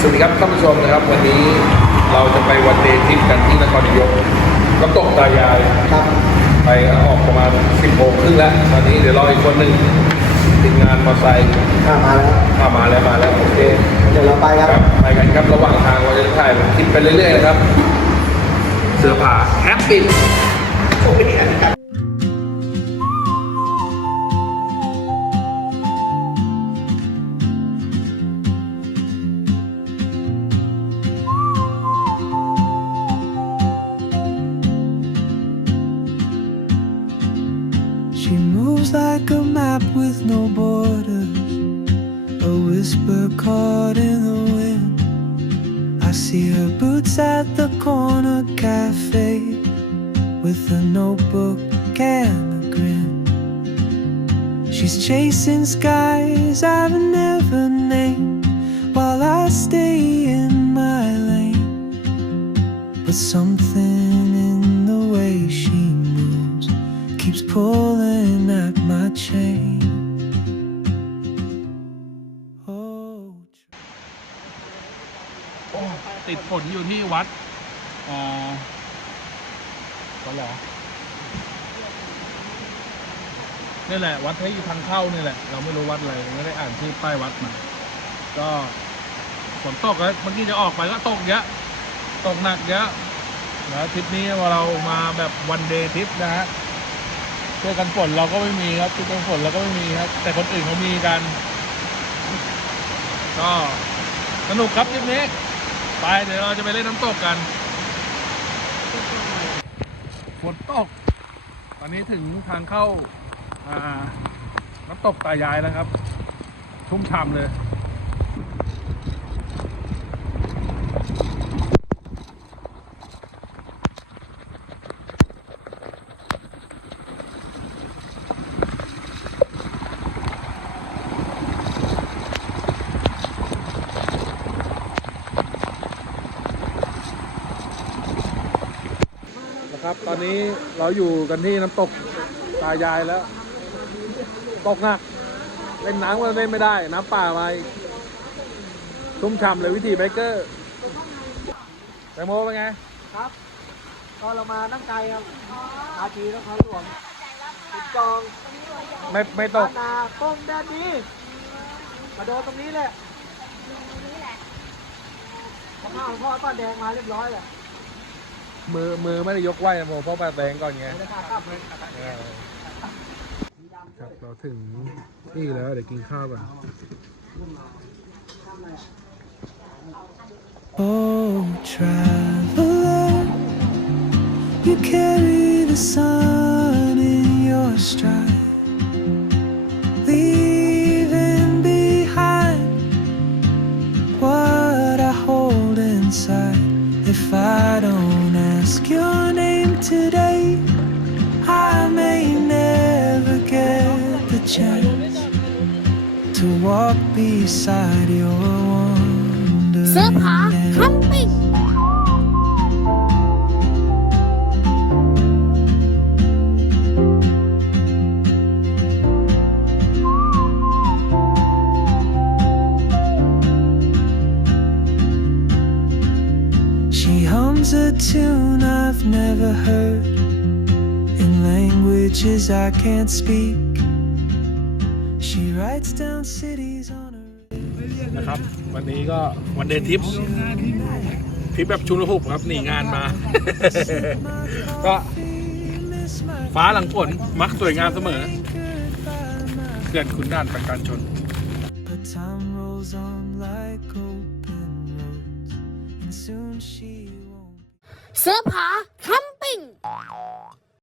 สวัสดีครับท่านผู้ชมนะครับ วันนี้เราจะไปวันเดย์ทริปกันที่นครนายกน้ำตกตายายครับ ไปออกประมาณ10โมงครึ่งแล้วตอนนี้เดี๋ยวรออีกคนหนึ่งทีมงานมอเตอร์ไซค์อ่ามาแล้วอ่ามาแล้วมาแล้วโอเคเดี๋ยวเราไปครับครับไปกันครับระหว่างทางเราจะถ่ายคลิปไปเรื่อยๆนะครับ เสื้อผ้าแฮปปี้โอ้ยครับ She like a map with no borders, a whisper caught in the wind. I see her boots at the corner cafe with a notebook and a grin. She's chasing skies I've never named while I stay in my lane. But something in the way she moves keeps pulling ติดฝนอยู่ที่วัดอ่าวัดเหรอนี่แหละ วัดที่ทางเข้านี่แหละ เราไม่รู้วัดอะไรไม่ได้อ่านชื่อป้ายวัดมาก็ฝนตกแล้วเมื่อกี้จะออกไปก็ตกเยอะตกหนักเยอะนะทริปนี้เรามาแบบวันเดย์ทริปนะฮะเสื้อกันฝนเราก็ไม่มีครับชุดกันฝนเราก็ไม่มีครับ แต่คนอื่นเขามีกัน ก็สนุกครับทริปนี้ ไปเดี๋ยวเราจะไปเล่นน้ำตกกันฝนตก ตอนนี้ถึงทางเข้าอ่าน้ำตกตายายแล้วครับ ชุ่มฉ่ำเลย ครับ ตอนนี้เราอยู่กันที่น้ำตกตายายแล้ว ตกหนักเล่นน้ำก็เล่นไม่ได้ น้ำป่ามาอีกชุ่มฉ่ำเลยวิธีไบเกอร์แตงโมเป็นไง ครับ ก็เรามาตั้งใจครับอาจีนครหลวงติดจองไม่ไม่ตบ้ากนนาต้มแดนดีมาเดินตรงนี้แหละพอข้าวหลวงพ่อป้านแดงมาเรียบร้อยแหละ มือมือไม่ได้ยกไหวนะโมเพราะปลาแตงก่อนไงไม่ได้พาข้ามเลยเออครับเราถึงนี่แล้วเดี๋ยวกินข้าวก่อน Oh, traveler, you carry the sun in your stride, leaving behind what I hold inside. If I don't ask your name today, I may never get the chance to walk beside your wandering เสื้อผ้า hand. คัมปิ้ง Hums a tune I've never heard in languages I can't speak. She writes down cities on her. นะครับ วันนี้ก็วันเดย์ทริปทริปแบบชุลหุกครับหนีงานมา ก็ Miss my ฟ้าหลังฝนมักสวยงามเสมอเขื่อนขุนด่านประการชน But time rolls on like open roads, and soon she won't. เสื้อผ้าคัมปิ้ง